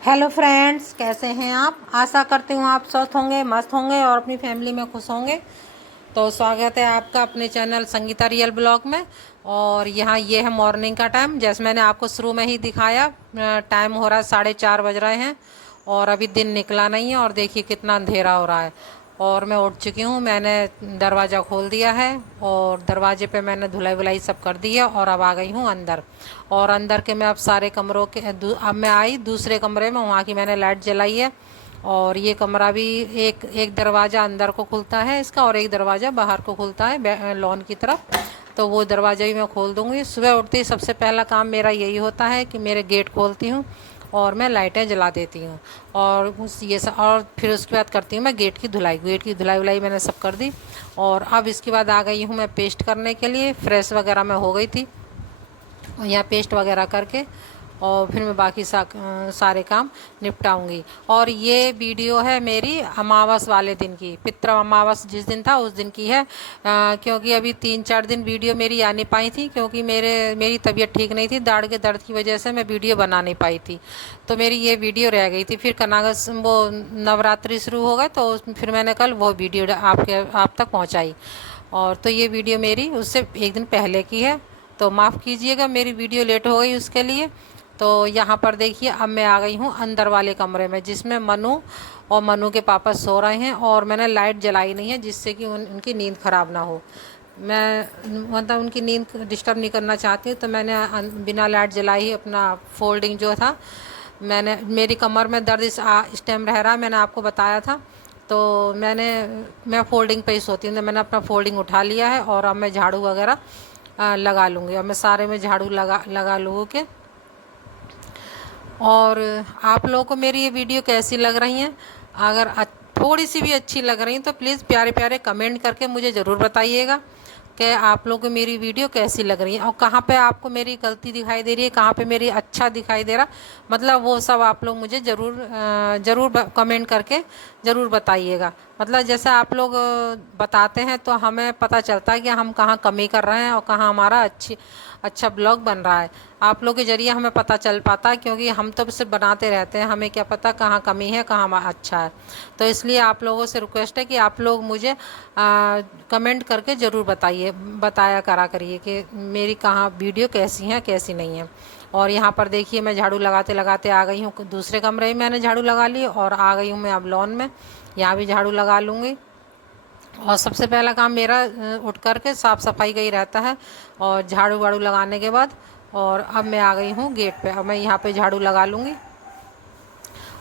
Hello friends, कैसे हैं आप। आशा करती हूँ आप स्वस्थ होंगे, मस्त होंगे और अपनी फैमिली में खुश होंगे। तो स्वागत है आपका अपने चैनल संगीता रियल ब्लॉग में। और यहाँ ये है मॉर्निंग का टाइम, जैसे मैंने आपको शुरू में ही दिखाया। टाइम हो रहा है 4:30 बज रहे हैं और अभी दिन निकला नहीं है और देखिए कितना अंधेरा हो रहा है। और मैं उठ चुकी हूँ, मैंने दरवाज़ा खोल दिया है और दरवाजे पे मैंने धुलाई वुलाई सब कर दी है और अब आ गई हूँ अंदर। और अंदर के मैं अब सारे कमरों के अब मैं आई दूसरे कमरे में, वहाँ की मैंने लाइट जलाई है। और ये कमरा भी एक एक दरवाज़ा अंदर को खुलता है इसका और एक दरवाज़ा बाहर को खुलता है लॉन की तरफ। तो वो दरवाज़ा भी मैं खोल दूँगी। सुबह उठते ही सबसे पहला काम मेरा यही होता है कि मेरे गेट खोलती हूँ और मैं लाइटें जला देती हूँ। और और फिर उसके बाद करती हूँ मैं गेट की धुलाई वुलाई मैंने सब कर दी। और अब इसके बाद आ गई हूँ मैं पेस्ट करने के लिए। फ्रेश वगैरह मैं हो गई थी और यहाँ पेस्ट वगैरह करके और फिर मैं बाकी सारे काम निपटाऊंगी। और ये वीडियो है मेरी अमावस वाले दिन की, पितृ अमावस जिस दिन था उस दिन की है। क्योंकि अभी 3-4 दिन वीडियो मेरी आ नहीं पाई थी, क्योंकि मेरी तबीयत ठीक नहीं थी, दाढ़ के दर्द की वजह से मैं वीडियो बना नहीं पाई थी। तो मेरी ये वीडियो रह गई थी। फिर कनागस वो नवरात्रि शुरू हो गए तो फिर मैंने कल वो वीडियो आप तक पहुँचाई। और तो ये वीडियो मेरी उससे एक दिन पहले की है, तो माफ़ कीजिएगा मेरी वीडियो लेट हो गई उसके लिए। तो यहाँ पर देखिए अब मैं आ गई हूँ अंदर वाले कमरे में, जिसमें मनु और मनु के पापा सो रहे हैं और मैंने लाइट जलाई नहीं है, जिससे कि उनकी नींद ख़राब ना हो। मैं मतलब उनकी नींद डिस्टर्ब नहीं करना चाहती हूँ, तो मैंने बिना लाइट जलाई ही अपना फोल्डिंग जो था, मेरी कमर में दर्द इस टाइम रह रहा है, मैंने आपको बताया था। तो मैं फोल्डिंग पे ही सोती हूँ, तो मैंने अपना फोल्डिंग उठा लिया है और अब मैं झाड़ू वगैरह लगा लूँगी। और मैं सारे में झाड़ू लगा लगा लूँ के। और आप लोगों को मेरी ये वीडियो कैसी लग रही हैं। अगर थोड़ी सी भी अच्छी लग रही हैं तो प्लीज़ प्यारे प्यारे कमेंट करके मुझे ज़रूर बताइएगा कि आप लोगों को मेरी वीडियो कैसी लग रही है और कहाँ पे आपको मेरी गलती दिखाई दे रही है, कहाँ पे मेरी अच्छा दिखाई दे रहा, मतलब वो सब आप लोग मुझे ज़रूर कमेंट करके ज़रूर बताइएगा। मतलब जैसे आप लोग बताते हैं तो हमें पता चलता है कि हम कहाँ कमी कर रहे हैं और कहाँ हमारा अच्छा ब्लॉग बन रहा है। आप लोग के ज़रिए हमें पता चल पाता है, क्योंकि हम तो सिर्फ बनाते रहते हैं, हमें क्या पता कहाँ कमी है कहाँ अच्छा है। तो इसलिए आप लोगों से रिक्वेस्ट है कि आप लोग मुझे कमेंट करके ज़रूर बताया करा करिए कि मेरी कहाँ वीडियो कैसी है कैसी नहीं है। और यहाँ पर देखिए मैं झाड़ू लगाते लगाते आ गई हूँ दूसरे कमरे में, मैंने झाड़ू लगा ली और आ गई हूँ मैं अब लॉन में, यहाँ भी झाड़ू लगा लूँगी। और सबसे पहला काम मेरा उठ कर के साफ़ सफाई का ही रहता है और झाड़ू वाड़ू लगाने के बाद। और अब मैं आ गई हूँ गेट पे, अब मैं यहाँ पे झाड़ू लगा लूँगी।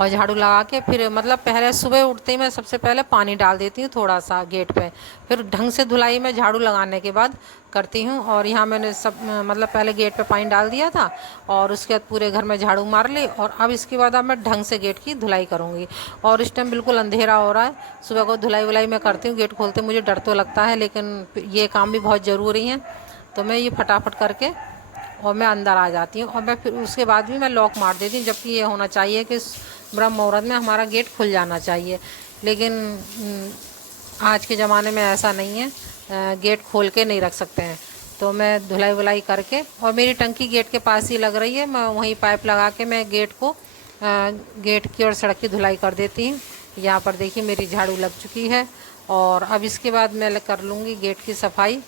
और झाड़ू लगा के फिर मतलब पहले सुबह उठते ही मैं सबसे पहले पानी डाल देती हूँ थोड़ा सा गेट पे, फिर ढंग से धुलाई मैं झाड़ू लगाने के बाद करती हूँ। और यहाँ मैंने सब मतलब पहले गेट पे पानी डाल दिया था और उसके बाद पूरे घर में झाड़ू मार ली। और अब इसके बाद अब मैं ढंग से गेट की धुलाई करूँगी। और इस टाइम बिल्कुल अंधेरा हो रहा है, सुबह को धुलाई वुलाई मैं करती हूँ, गेट खोलते मुझे डर तो लगता है, लेकिन ये काम भी बहुत ज़रूरी है, तो मैं ये फटाफट करके और मैं अंदर आ जाती हूँ। और मैं फिर उसके बाद भी मैं लॉक मार देती हूँ, जबकि ये होना चाहिए कि ब्रह्म मुहूर्त में हमारा गेट खुल जाना चाहिए, लेकिन आज के ज़माने में ऐसा नहीं है, गेट खोल के नहीं रख सकते हैं। तो मैं धुलाई वुलाई करके, और मेरी टंकी गेट के पास ही लग रही है, मैं वहीं पाइप लगा के मैं गेट की और सड़क की धुलाई कर देती हूँ। यहाँ पर देखिए मेरी झाड़ू लग चुकी है और अब इसके बाद मैं कर लूँगी गेट की सफाई।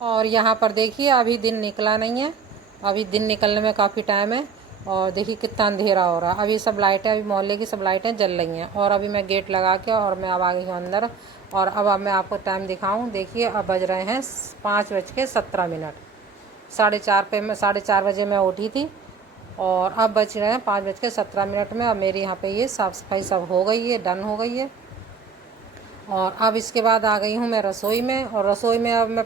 और यहाँ पर देखिए अभी दिन निकला नहीं है, अभी दिन निकलने में काफ़ी टाइम है। और देखिए कितना अंधेरा हो रहा है, अभी सब लाइटें, अभी मोहल्ले की सब लाइटें जल रही हैं। और अभी मैं गेट लगा के और मैं अब आ गई हूँ अंदर। और अब मैं आपको टाइम दिखाऊँ, देखिए अब बज रहे हैं 5:17। 4:30 पे मैं 4:30 बजे मैं उठी थी और अब बज रहे हैं 5:17 में। अब मेरे यहाँ पे ये साफ़ सफाई सब हो गई है, डन हो गई है। और अब इसके बाद आ गई हूँ मैं रसोई में। और रसोई में अब मैं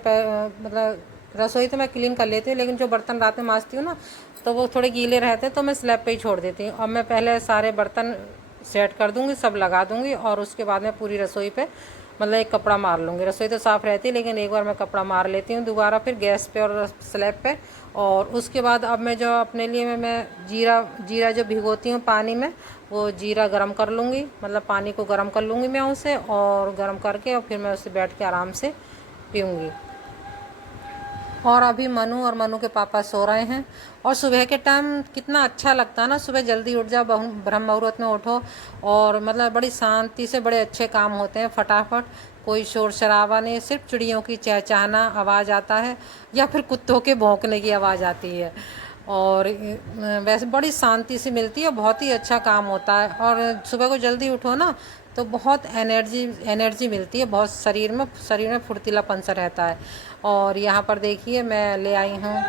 मतलब रसोई तो मैं क्लीन कर लेती हूँ, लेकिन जो बर्तन रात में मांजती हूँ ना, तो वो थोड़े गीले रहते तो मैं स्लैब पे ही छोड़ देती हूँ। अब मैं पहले सारे बर्तन सेट कर दूँगी, सब लगा दूँगी और उसके बाद में पूरी रसोई पे मतलब एक कपड़ा मार लूँगी। रसोई तो साफ़ रहती है लेकिन एक बार मैं कपड़ा मार लेती हूँ दोबारा फिर गैस पे और स्लैब पे। और उसके बाद अब मैं जो अपने लिए मैं जीरा जो भिगोती हूँ पानी में, वो जीरा गरम कर लूँगी, मतलब पानी को गरम कर लूँगी मैं उसे, और गरम करके और फिर मैं उसे बैठ के आराम से पीऊँगी। और अभी मनु और मनु के पापा सो रहे हैं। और सुबह के टाइम कितना अच्छा लगता है ना, सुबह जल्दी उठ जाओ, ब्रह्म मुहूर्त में उठो और मतलब बड़ी शांति से बड़े अच्छे काम होते हैं फटाफट। कोई शोर शराबा नहीं, सिर्फ चिड़ियों की चहचहाना आवाज़ आता है या फिर कुत्तों के भौंकने की आवाज़ आती है। और वैसे बड़ी शांति से मिलती है, बहुत ही अच्छा काम होता है। और सुबह को जल्दी उठो ना तो बहुत एनर्जी मिलती है, बहुत शरीर में फुर्तीलापन सा रहता है। और यहाँ पर देखिए मैं ले आई हूँ,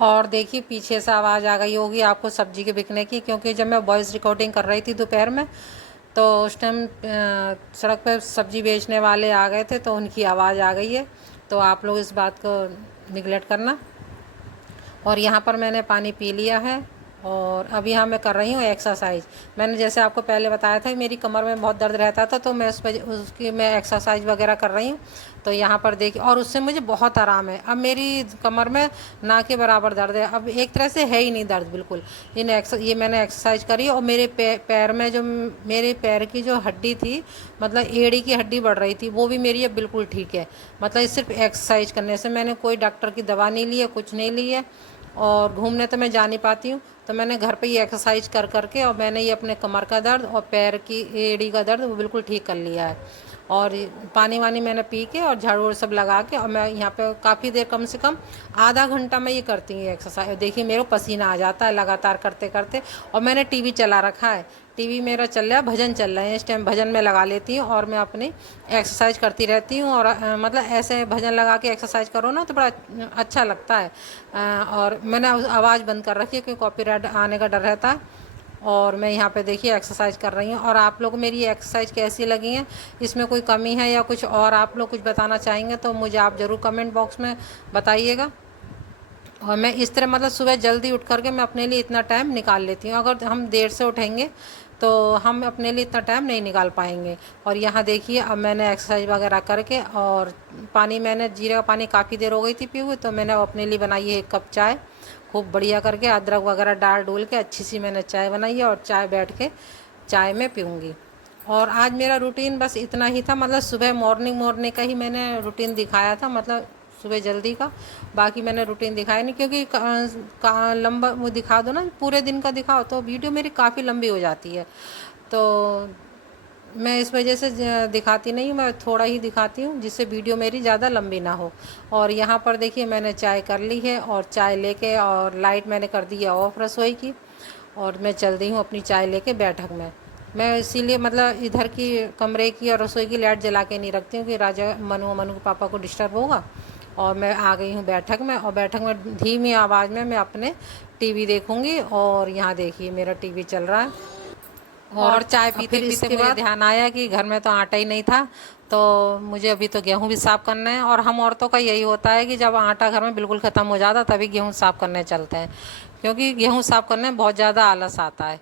और देखिए पीछे से आवाज़ आ गई होगी आपको सब्जी के बिकने की, क्योंकि जब मैं वॉइस रिकॉर्डिंग कर रही थी दोपहर में तो उस टाइम सड़क पर सब्जी बेचने वाले आ गए थे तो उनकी आवाज़ आ गई है, तो आप लोग इस बात को निगलेक्ट करना। और यहाँ पर मैंने पानी पी लिया है और अभी यहाँ मैं कर रही हूँ एक्सरसाइज। मैंने जैसे आपको पहले बताया था मेरी कमर में बहुत दर्द रहता था तो मैं उसकी मैं एक्सरसाइज वगैरह कर रही हूँ। तो यहाँ पर देखिए, और उससे मुझे बहुत आराम है। अब मेरी कमर में ना के बराबर दर्द है, अब एक तरह से है ही नहीं दर्द बिल्कुल। ये मैंने एक्सरसाइज करी और मेरे पैर में जो मेरे पैर की जो हड्डी थी, मतलब एड़ी की हड्डी बढ़ रही थी, वो भी मेरी अब बिल्कुल ठीक है। मतलब सिर्फ एक्सरसाइज करने से, मैंने कोई डॉक्टर की दवा नहीं ली है, कुछ नहीं ली है। और घूमने तो मैं जा नहीं पाती हूँ तो मैंने घर पे ही एक्सरसाइज कर करके और मैंने ये अपने कमर का दर्द और पैर की एड़ी का दर्द वो बिल्कुल ठीक कर लिया है। और पानी वानी मैंने पी के और झाड़ू सब लगा के और मैं यहाँ पे काफ़ी देर, कम से कम आधा घंटा मैं ये करती हूँ एक्सरसाइज। देखिए मेरे को पसीना आ जाता है लगातार करते करते। और मैंने टीवी चला रखा है, टीवी मेरा चल रहा है, भजन चल रहे हैं इस टाइम, भजन में लगा लेती हूँ और मैं अपनी एक्सरसाइज करती रहती हूँ। और मतलब ऐसे भजन लगा के एक्सरसाइज करो ना तो बड़ा अच्छा लगता है। और मैंने आवाज़ बंद कर रखी है क्योंकि कॉपीराइट आने का डर रहता है। और मैं यहाँ पे देखिए एक्सरसाइज कर रही हूँ। और आप लोग मेरी एक्सरसाइज कैसी लगी हैं, इसमें कोई कमी है या कुछ और आप लोग कुछ बताना चाहेंगे तो मुझे आप ज़रूर कमेंट बॉक्स में बताइएगा। और मैं इस तरह मतलब सुबह जल्दी उठ करके मैं अपने लिए इतना टाइम निकाल लेती हूँ। अगर हम देर से उठेंगे तो हम अपने लिए इतना टाइम नहीं निकाल पाएंगे। और यहाँ देखिए अब मैंने एक्सरसाइज वगैरह करके और पानी, मैंने जीरे का पानी काफ़ी देर हो गई थी पिए हुए, तो मैंने अपने लिए बनाई है 1 कप चाय, खूब बढ़िया करके अदरक वगैरह डाल डूल के अच्छी सी मैंने चाय बनाई है। और चाय बैठ के चाय में पीऊँगी। और आज मेरा रूटीन बस इतना ही था, मतलब सुबह मॉर्निंग का ही मैंने रूटीन दिखाया था, मतलब सुबह जल्दी का। बाकी मैंने रूटीन दिखाया नहीं क्योंकि लंबा वो दिखा दो ना, पूरे दिन का दिखाओ तो वीडियो मेरी काफ़ी लंबी हो जाती है, तो मैं इस वजह से दिखाती नहीं, मैं थोड़ा ही दिखाती हूँ जिससे वीडियो मेरी ज़्यादा लंबी ना हो। और यहाँ पर देखिए मैंने चाय कर ली है और चाय लेके और लाइट मैंने कर दी है ऑफ रसोई की, और मैं चल दी हूँ अपनी चाय लेके बैठक में। मैं इसीलिए मतलब इधर की कमरे की और रसोई की लाइट जला के नहीं रखती हूँ कि मनु के पापा को डिस्टर्ब होगा। और मैं आ गई हूँ बैठक में, और बैठक में धीमी आवाज़ में मैं अपने टीवी देखूँगी। और यहाँ देखिए मेरा टीवी चल रहा है। और चाय पीते पीते मुझे ध्यान आया कि घर में तो आटा ही नहीं था, तो मुझे अभी तो गेहूं भी साफ़ करना है। और हम औरतों का यही होता है कि जब आटा घर में बिल्कुल ख़त्म हो जाता तभी गेहूं साफ़ करने चलते हैं, क्योंकि गेहूं साफ़ करने में बहुत ज़्यादा आलस आता है।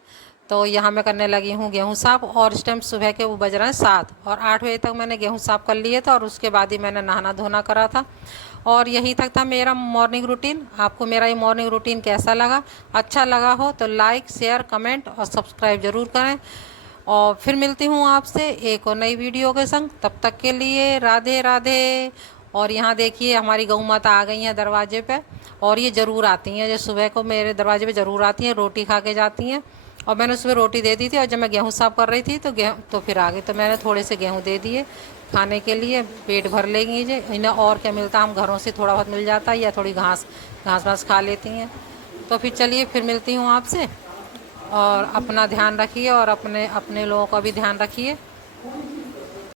तो यहाँ मैं करने लगी हूँ गेहूँ साफ़। और इस टाइम सुबह के वो बज रहे हैं 7 और 8 बजे तक मैंने गेहूँ साफ़ कर लिए थे और उसके बाद ही मैंने नहाना धोना करा था। और यहीं तक था मेरा मॉर्निंग रूटीन। आपको मेरा ये मॉर्निंग रूटीन कैसा लगा? अच्छा लगा हो तो लाइक, शेयर, कमेंट और सब्सक्राइब ज़रूर करें। और फिर मिलती हूँ आपसे एक और नई वीडियो के संग, तब तक के लिए राधे राधे। और यहाँ देखिए हमारी गऊ माता आ गई हैं दरवाजे पे, और ये ज़रूर आती हैं, जो सुबह को मेरे दरवाजे पे ज़रूर आती हैं, रोटी खा के जाती हैं। और मैंने सुबह रोटी दे दी थी और जब मैं गेहूँ साफ़ कर रही थी तो गेहूँ तो फिर आ गई, तो मैंने थोड़े से गेहूँ दे दिए खाने के लिए, पेट भर लेंगी जे इन्हें। और क्या मिलता, हम घरों से थोड़ा बहुत मिल जाता है या थोड़ी घास घास खा लेती हैं। तो फिर चलिए फिर मिलती हूँ आपसे, और अपना ध्यान रखिए और अपने लोगों का भी ध्यान रखिए।